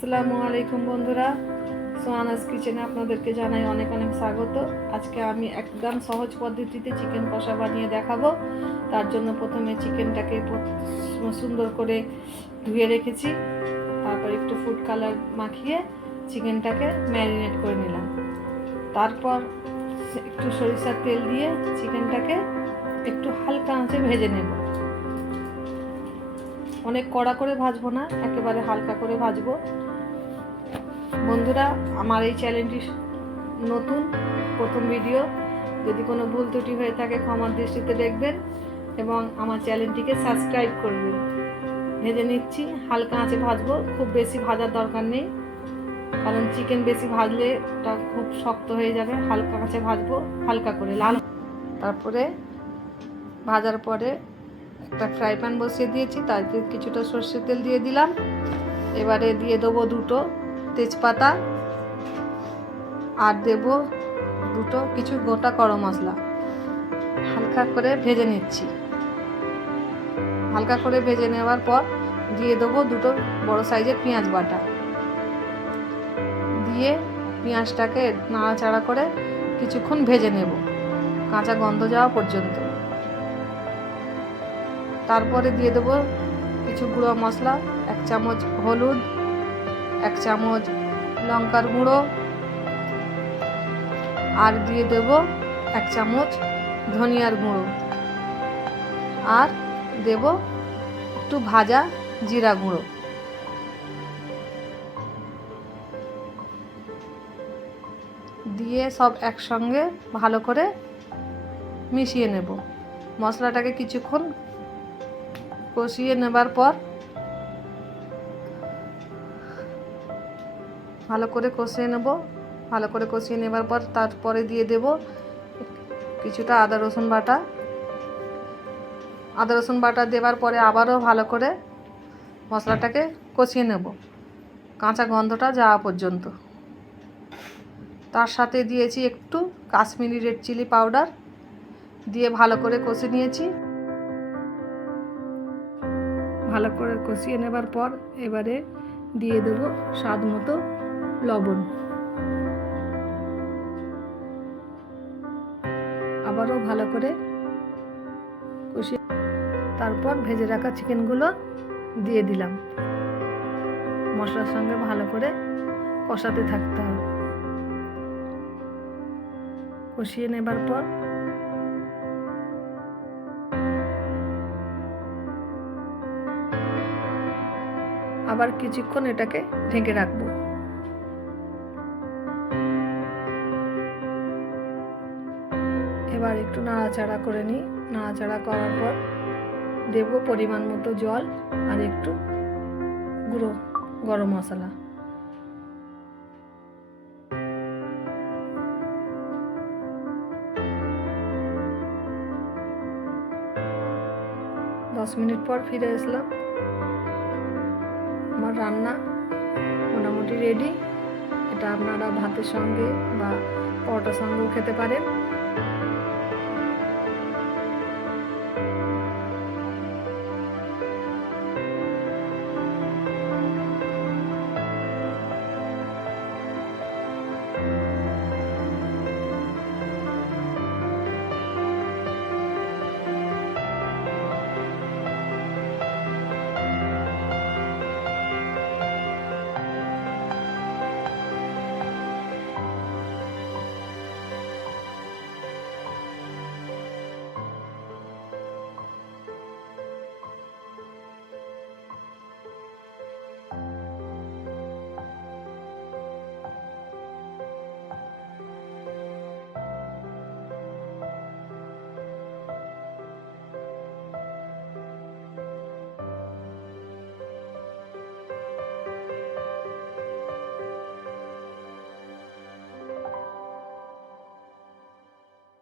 আসসালামু আলাইকুম বন্ধুরা, সোহানাস কিচেনে আপনাদেরকে জানাই অনেক অনেক স্বাগত। আজকে আমি একদম সহজ পদ্ধতিতে চিকেন কষা বানিয়ে দেখাবো। তার জন্য প্রথমে চিকেনটাকে সুন্দর করে ধুয়ে রেখেছি, তারপর একটু ফুড কালার মাখিয়ে চিকেনটাকে ম্যারিনেট করে নিলাম। তারপর একটু সরিষার তেল দিয়ে চিকেনটাকে একটু হালকা আঁচে ভেজে নেব। অনেক কড়া করে ভাজবো না, একেবারে হালকা করে ভাজবো। বন্ধুরা, আমার এই চ্যানেলটি নতুন, প্রথম ভিডিও, যদি কোনো ভুল ত্রুটি হয়ে থাকে ক্ষমার দৃষ্টিতে দেখবেন এবং আমার চ্যানেলটিকে সাবস্ক্রাইব করবেন। ভেজে নিচ্ছি, হালকা আঁচে ভাজবো, খুব বেশি ভাজার দরকার নেই, কারণ চিকেন বেশি ভাজলে ওটা খুব শক্ত হয়ে যাবে। হালকা আঁচে ভাজবো, হালকা করে লাল। তারপরে ভাজার পরে একটা ফ্রাই প্যান বসিয়ে দিয়েছি, তাতে কিছুটা সর্ষের তেল দিয়ে দিলাম। এবারে দিয়ে দেবো দুটো তেজপাতা আর দেব কিছু গোটা গরম মশলা। হালকা করে ভেজে নিচ্ছি। হালকা করে ভেজে নেওয়ার পর দিয়ে দেবো দুটো বড় সাইজের পেঁয়াজ বাটা। দিয়ে পেঁয়াজটাকে নাড়াচাড়া করে কিছুক্ষণ ভেজে নেব, কাঁচা গন্ধ যাওয়া পর্যন্ত। তারপরে দিয়ে দেবো কিছু গুঁড়ো মশলা, 1 চামচ হলুদ, 1 চামচ লঙ্কার গুঁড়ো, আর দিয়ে দেব 1 চামচ ধনিয়ার গুঁড়ো, আর দেব একটু ভাজা জিরা গুঁড়ো। দিয়ে সব একসঙ্গে ভালো করে মিশিয়ে নেব। মশলাটাকে কিছুক্ষণ কষিয়ে নেবার পর ভালো করে কষিয়ে নেবার পর তারপরে দিয়ে দেব কিছুটা আদা রসুন বাটা। দেওয়ার পরে আবারও ভালো করে মশলাটাকে কষিয়ে নেব, কাঁচা গন্ধটা যাওয়া পর্যন্ত। তার সাথে দিয়েছি একটু কাশ্মীরি রেড চিলি পাউডার, দিয়ে ভালো করে কষে নিয়েছি। ভালো করে কষিয়ে নেবার পর এবারে দিয়ে দেব স্বাদ মতো লবণ। আবারও ভালো করে কষিয়ে তারপর ভেজে রাখা চিকেনগুলো দিয়ে দিলাম। মশলার সঙ্গে ভালো করে কষাতে থাকতে হবে। কষিয়ে নেবার পর আবার কিছুক্ষণ এটাকে ঢেকে রাখবো। এবার একটু নাড়াচাড়া করে নিই। নাড়াচাড়া করার পর দেব পরিমাণ মতো জল আর একটু গুঁড়ো গরম মশলা। দশ মিনিট পর ফিরে আসলাম। আমার রান্না মোটামুটি রেডি। এটা আপনারা ভাতের সঙ্গে বা পরোটার সঙ্গেও খেতে পারেন।